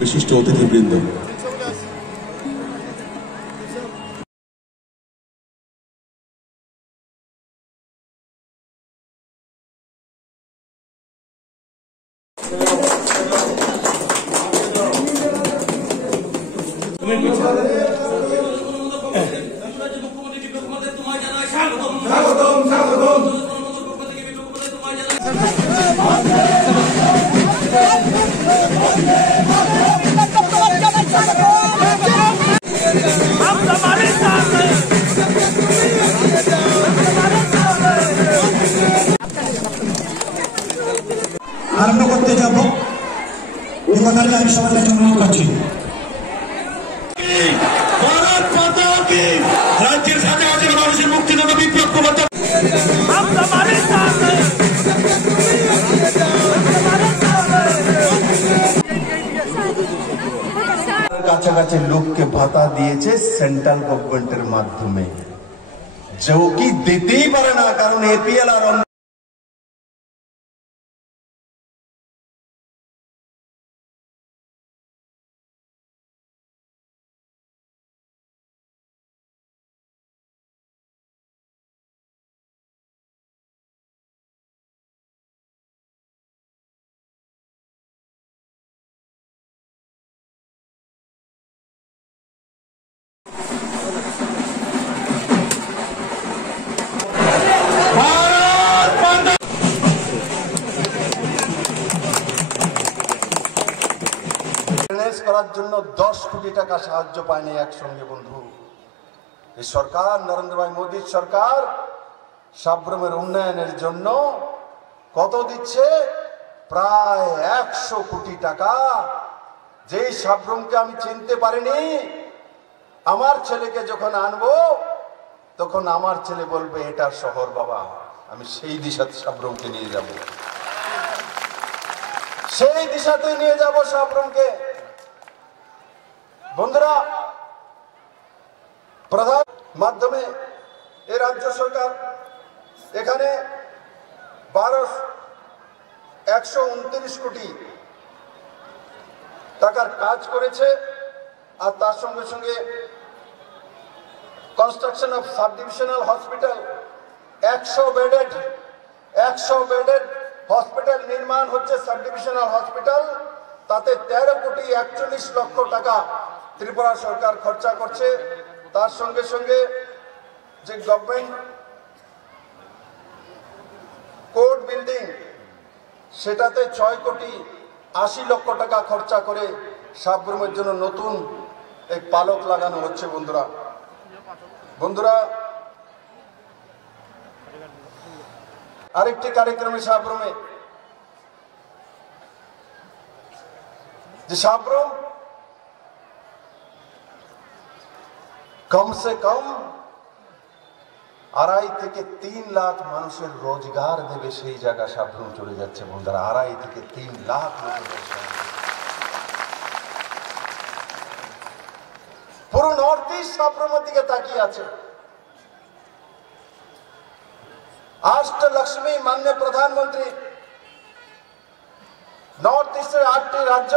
বিশিষ্ট অতিথিবৃন্দ, আরম্ভ করতে যাব এই কথাটি আমি সবার কাছে অনুরোধ করছি। রাজ্যের সাথে হাজার মানুষের মুক্তির জন্য বিপ্লব করতে কাছাকাছি লোককে ভাতা দিয়েছে সেন্ট্রাল গভর্নমেন্টের মাধ্যমে, যে কি দিতেই পারে না, কারণ এপিএল আর করার জন্য 10 কোটি টাকা সাহায্য পায়নি একসঙ্গে। বন্ধু, এই সরকার, নরেন্দ্র ভাই মোদীর সরকার সাব্রমের উন্নয়নের জন্য কত দিচ্ছে? প্রায় 100 কোটি টাকা। যেই সাব্রমকে আমি চিনতে পারিনি, আমার ছেলেকে যখন আনবো তখন আমার ছেলে বলবে এটা শহর বাবা, আমি সেই দিশাতে সাব্রমকে নিয়ে যাব, সেই দিশাতে নিয়ে যাব সাব্রমকে। বন্ধুরা, প্রধান মাধ্যমে এই রাজ্য সরকার এখানে 129 কোটি টাকার কাজ করেছে। আর তার সঙ্গে সঙ্গে construction of sub divisional hospital, 100 bedded hospital নির্মাণ হচ্ছে, সাব ডিভিশনাল হসপিটাল। তাতে 13 কোটি 41 লক্ষ টাকা ত্রিপুরা সরকার খরচা করছে। তার সঙ্গে সঙ্গে যে গভর্নমেন্ট কোর্ট বিল্ডিং, সেটাতে 6 কোটি 80 লক্ষ টাকা খরচা করে সাব্রমের জন্য নতুন এক পালক লাগানো হচ্ছে। বন্ধুরা, আরেকটি কার্যক্রমে সাব্রমে, যে সাব্রম কমসে কম 2.5 থেকে 3 লাখ মানুষের রোজগার দেবে, সেই জায়গা সাব্রম চলে যাচ্ছে। বন্ধুরা, 2.5 থেকে 3 লাখ লোকের পুরো নর্থ ইস্ট সাব্রমের দিকে তাকিয়ে আছে। অষ্টলক্ষ্মী মাননীয় প্রধানমন্ত্রী নর্থ ইস্টের 8টি রাজ্য,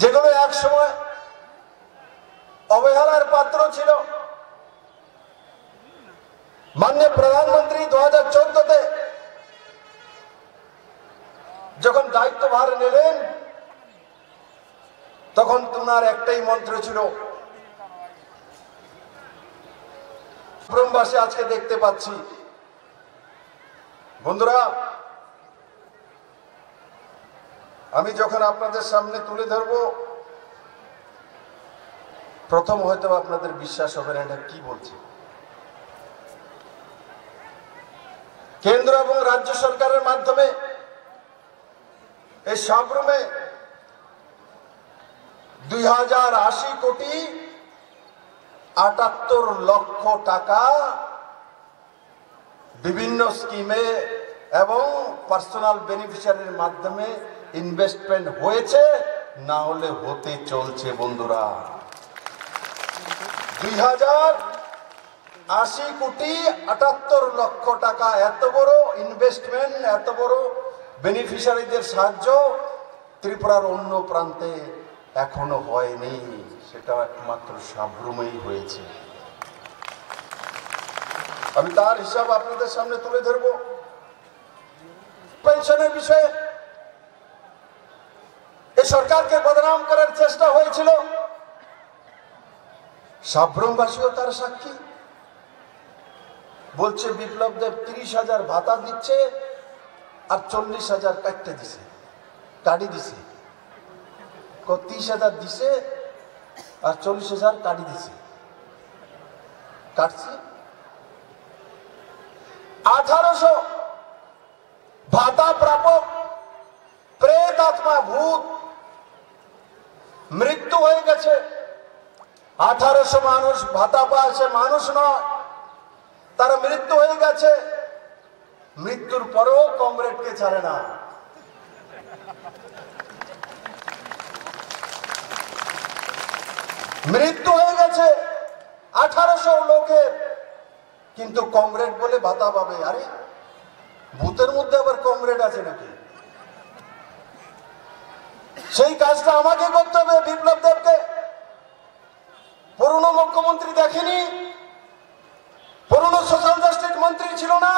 যেগুলো এক সময় অবহেলার পাত্র ছিল, মাননীয় প্রধানমন্ত্রী 2014-তে যখন দায়িত্বভার নিলেন, তখন তোমার একটাই মন্ত্র ছিল। সাব্রমবাসী আজকে দেখতে পাচ্ছি। বন্ধুরা, আমি যখন আপনাদের সামনে তুলে ধরব, প্রথম হয়তো আপনাদের বিশ্বাস হবে না এটা কি বলছি। কেন্দ্র এবং রাজ্য সরকারের মাধ্যমে এই সাব্রমে 2080 কোটি 78 লক্ষ টাকা বিভিন্ন স্কিমে এবং পার্সোনাল বেনিফিশিয়ারির মাধ্যমে ইনভেস্টমেন্ট হয়েছে, না হলে হতে চলছে। বন্ধুরা, 2080 কোটি 78 লক্ষ টাকা, এত বড় ইনভেস্টমেন্ট, এত বড় বেনিফিশিয়ারিদের সাহায্য ত্রিপুরার অন্য প্রান্তে এখনো হয়নি, সেটা একমাত্র সাব্রুমেই হয়েছে। আমি তার হিসাব আপনাদের সামনে তুলে ধরব। পেনশনের বিষয়ে এই সরকারকে বদনাম করার চেষ্টা হয়েছিল, সাব্রুমবাসীও তার সাক্ষী। বলছে বিপ্লব দেব 30,000 ভাতা দিচ্ছে আর 40,000 কাটতে দিছে, কাটি দিছে। 30,000 দিছে আর 40,000 কাটি দিছে, কাটছি। 1800 ভাতা প্রাপক প্রেত আত্মা ভূত মৃত্যু হয়ে গেছে। 1800 মানুষ ভাতা পাচ্ছে, মানুষ নয়, তারা মৃত্যু হয়ে গেছে। মৃত্যুর পরেও কমরেডকে ছাড়ে না। মৃত্যু হয়ে গেছে 1800 লোকের, কিন্তু কমরেড বলে ভাতা পাবে। আরে ভূতের মধ্যে আবার কমরেড আছে নাকি? সেই কাজটা আমাকে করতে হবে, বিপ্লব দেবকে। পুরনো মুখ্যমন্ত্রী দেখেনি, পুরনো সোশ্যাল জাস্টিস মন্ত্রী ছিল না,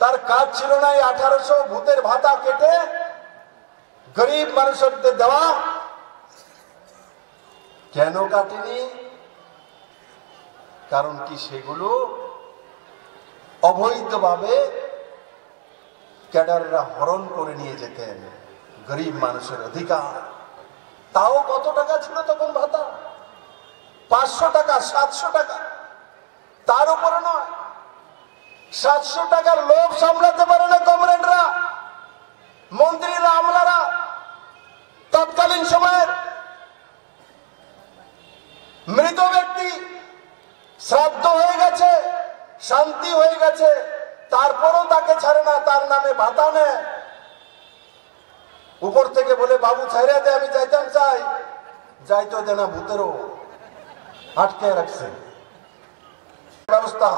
তার কাজ ছিল না এই 1800 ভূতের ভাতা কেটে গরিব মানুষদের দেওয়া। কেন কাটেনি? কারণ কি সেগুলো অবৈধভাবে ক্যাডাররা হরণ করে নিয়ে যেতেন গরিব মানুষের অধিকার। তাও কত টাকা ছিল তখন ভাতা? 500 টাকা, 700 টাকা, তার উপরে নয়। 700 টাকার লোভ সামলাতে পারে না কমরেডরা, মন্ত্রীরা, আমলারা। তৎকালীন সময়ের মৃত ব্যক্তি শ্রাদ্ধ হয়ে গেছে, শান্তি হয়ে গেছে, তারপরও তাকে ছাড়ে না, তার নামে ভাতা নেয়। উপর থেকে বলে বাবু ছাইরা দে, আমি যাইতাম চাই, যাইতো দে না, ভূতেরও আটকে রাখছে ব্যবস্থা।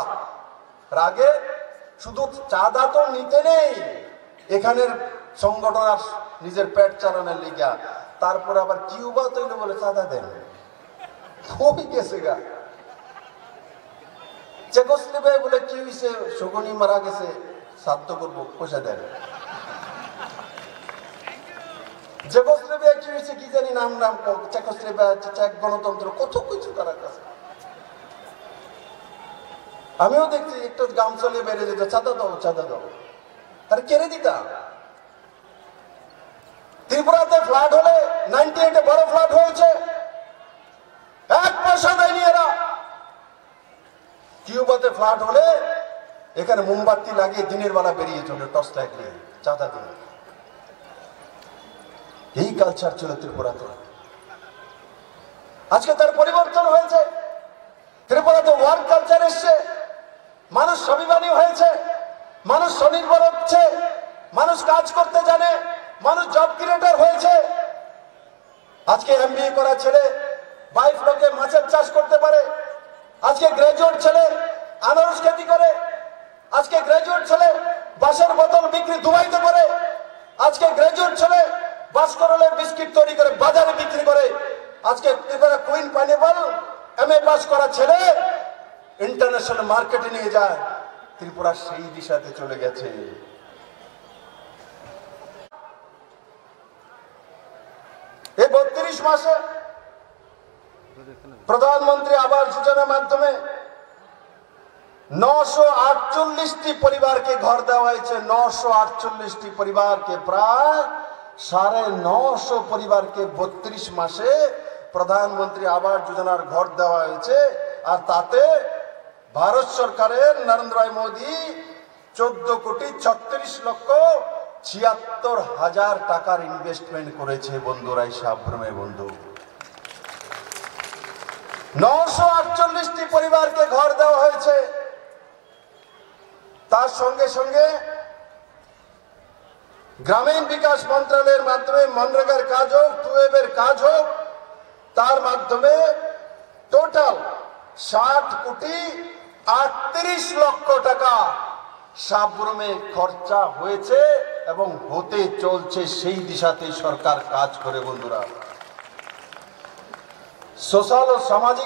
আগে শুধু চাঁদা তো নিতে নেই, এখানের সংগঠন আর নিজের পেট চালানোর লিগা, তারপরে আবার কিউবা তৈল বলে চাঁদা দেন। খুবই গেছে গা। চেকোস্লোভাকিয়া বলে কি হয়েছে, শকুনি মারা গেছে, শ্রাদ্ধ করবো, পয়সা দেন। চেকোস্লোভাকিয়া কি হয়েছে কি জানি, নাম নাম চেকোস্লোভাকিয়া, চেক গণতন্ত্র, কত কিছু তারা কাছে। আমিও দেখছি একটু গামছা নিয়ে বেড়ে যেত, চাঁদা দাও, চাঁদা দাও। আরে কেড়ে দিতা। ত্রিপুরাতে ফ্লাড হলে 98-এ বড় ফ্লাড হয়েছে, 1 পয়সা দেয়নি এরা। কিউবাতে ফ্লাড হলে এখানে মোমবাতি লাগিয়ে দিনের বেলা বেরিয়ে চলে, টর্চ লাইট নিয়ে, চাঁদা দিয়ে। এই কালচার ছিল ত্রিপুরাতে। আজকে তার পরিবর্তন হয়েছে। ত্রিপুরাতে ওয়ার্ক কালচার এসছে, মানুষ স্বাভিমানী হয়েছে, মানুষ স্বনির্ভর হচ্ছে, মানুষ কাজ করতে জানে, মানুষ জব ক্রিয়েটর হয়েছে। আজকে এমবিএ করা ছেলে 22 লোকে মাছের চাষ করতে পারে। আজকে গ্রাজুয়েট ছেলে আনারস খেতি করে। আজকে গ্রাজুয়েট ছেলে বাঁশের বোতল বিক্রি দুবাইতে করে। আজকে গ্রাজুয়েট ছেলে বাসকরলের বিস্কিট তৈরি করে বাজারে বিক্রি করে। আজকে Tripura queen pineapple MA pass করা ছেলে ইন্টারন্যাশনাল মার্কেটে নিয়ে যায়। ত্রিপুরা সেই দিশাতে চলে গেছে। এই 32 মাসে প্রধানমন্ত্রী আবাস যোজনার মাধ্যমে 948টি পরিবারকে ঘর দেওয়া হয়েছে। 948টি পরিবারকে, প্রায় 950 পরিবারকে 32 মাসে প্রধানমন্ত্রী আবাস যোজনার ঘর দেওয়া হয়েছে। আর তাতে ভারত সরকারের নরেন্দ্র ভাই মোদী 14,36,76,000 টাকার ইনভেস্টমেন্ট করেছে বন্ধুরা, সাবরুমে বন্ধু। 948টি পরিবারকে ঘর দেওয়া হয়েছে। তার সঙ্গে সঙ্গে গ্রামীণ বিকাশ মন্ত্রণালয়ের মাধ্যমে মনরেগার কাজ হোক, টুয়েবের কাজ হোক, তার মাধ্যমে টোটাল 60,38,00,000 টাকা সাবরুমে খরচা হয়েছে এবং হতে চলছে, সেই দিশাতেই সরকার কাজ করে বন্ধুরা। সোশ্যাল ও সামাজিক